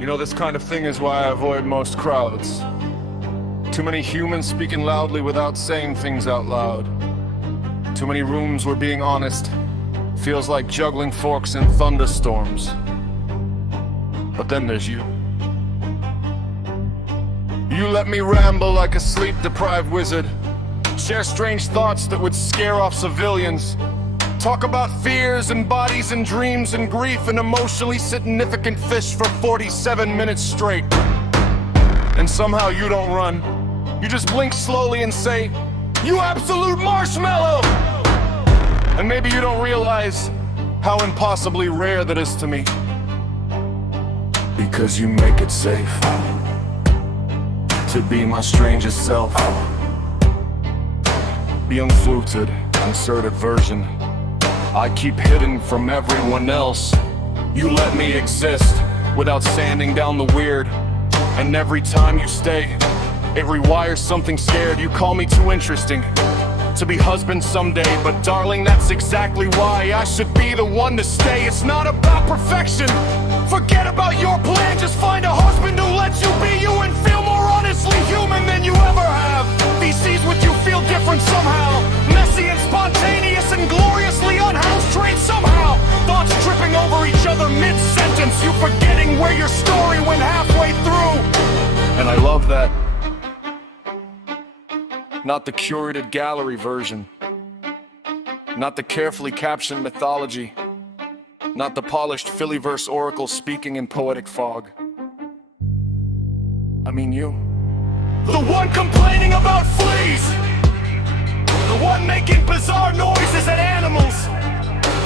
You know, this kind of thing is why I avoid most crowds. Too many humans speaking loudly without saying things out loud. Too many rooms where being honest feels like juggling forks in thunderstorms. But then there's you. You let me ramble like a sleep-deprived wizard. Share strange thoughts that would scare off civilians. Talk about fears and bodies and dreams and grief and emotionally significant fish for 47 minutes straight. And somehow you don't run. You just blink slowly and say, "You absolute marshmallow!" And maybe you don't realize how impossibly rare that is to me. Because you make it safe to be my strangest self. The unfiltered, unsorted version I keep hidden from everyone else. You let me exist without sanding down the weird. And every time you stay, it rewires something scared. You call me too interesting to be husband someday, but darling, that's exactly why I should be the one to stay. It's not about perfection. Forget about your plan. Just find a husband who lets you be you and feel more honestly human than you ever have. He sees what you feel different somehow. Messy and spontaneous and gloriously unhoused trained somehow. Thoughts tripping over each other mid-sentence. You forgetting where your story went halfway through. And I love that. Not the curated gallery version. Not the carefully captioned mythology. Not the polished Phillyverse oracle speaking in poetic fog. I mean you. The one complaining about fleas. The one making bizarre noises at animals.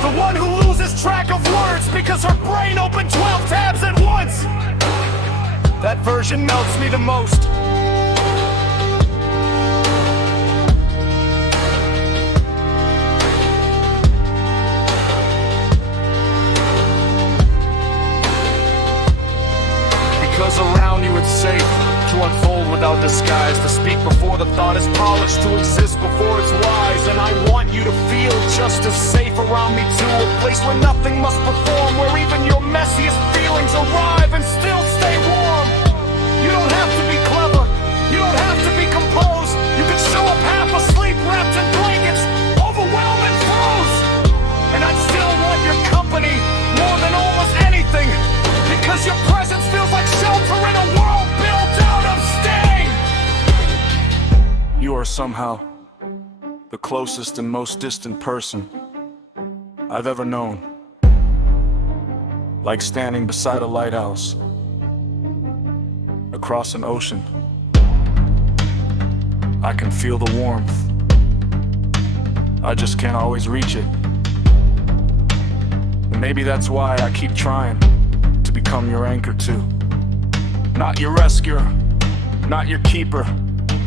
The one who loses track of words because her brain opened 12 tabs at once. That version melts me the most. Because around you it's safe to unfold without disguise, to speak before the thought is polished, to exist before it's wise. And I want you to feel just as safe around me too. A place where nothing must perform, where even your messiest feelings arrive and still stay warm. You don't have to be clever, you don't have to be composed. You can show up half asleep, wrapped in blankets, overwhelmed and froze. And I'd still want your company more than almost anything, because your presence feels like shelter in a world built out of sting. You are somehow the closest and most distant person I've ever known. Like standing beside a lighthouse across an ocean. I can feel the warmth. I just can't always reach it. And maybe that's why I keep trying to become your anchor too. Not your rescuer, not your keeper,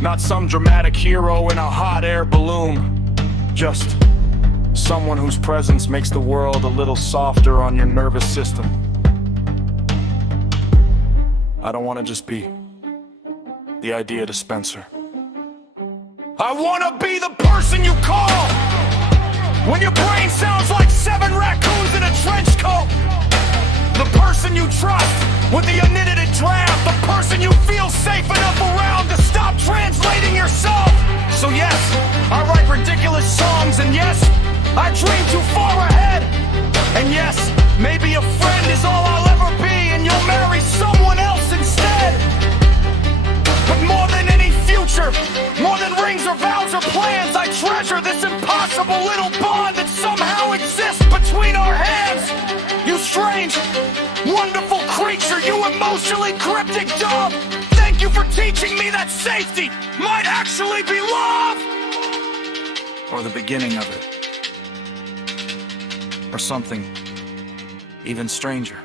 not some dramatic hero in a hot air balloon. Just someone whose presence makes the world a little softer on your nervous system. I don't want to just be the idea dispenser. I want to be the person you call when your brain sounds like 7 raccoons in a trench coat. The person you trust with the unedited draft. The person you feel safe enough around to stop translating yourself. So yes, I write ridiculous songs, and yes, I dream too far ahead. And yes, maybe a friend is all I'll ever be, and you'll marry someone else instead. But more than any future, more than rings or vows or plans, I treasure this impossible little bond that somehow exists between our hands. You strange, wonderful creature, you emotionally cryptic dove. Thank you for teaching me that safety might actually be love. Or the beginning of it. Or something even stranger.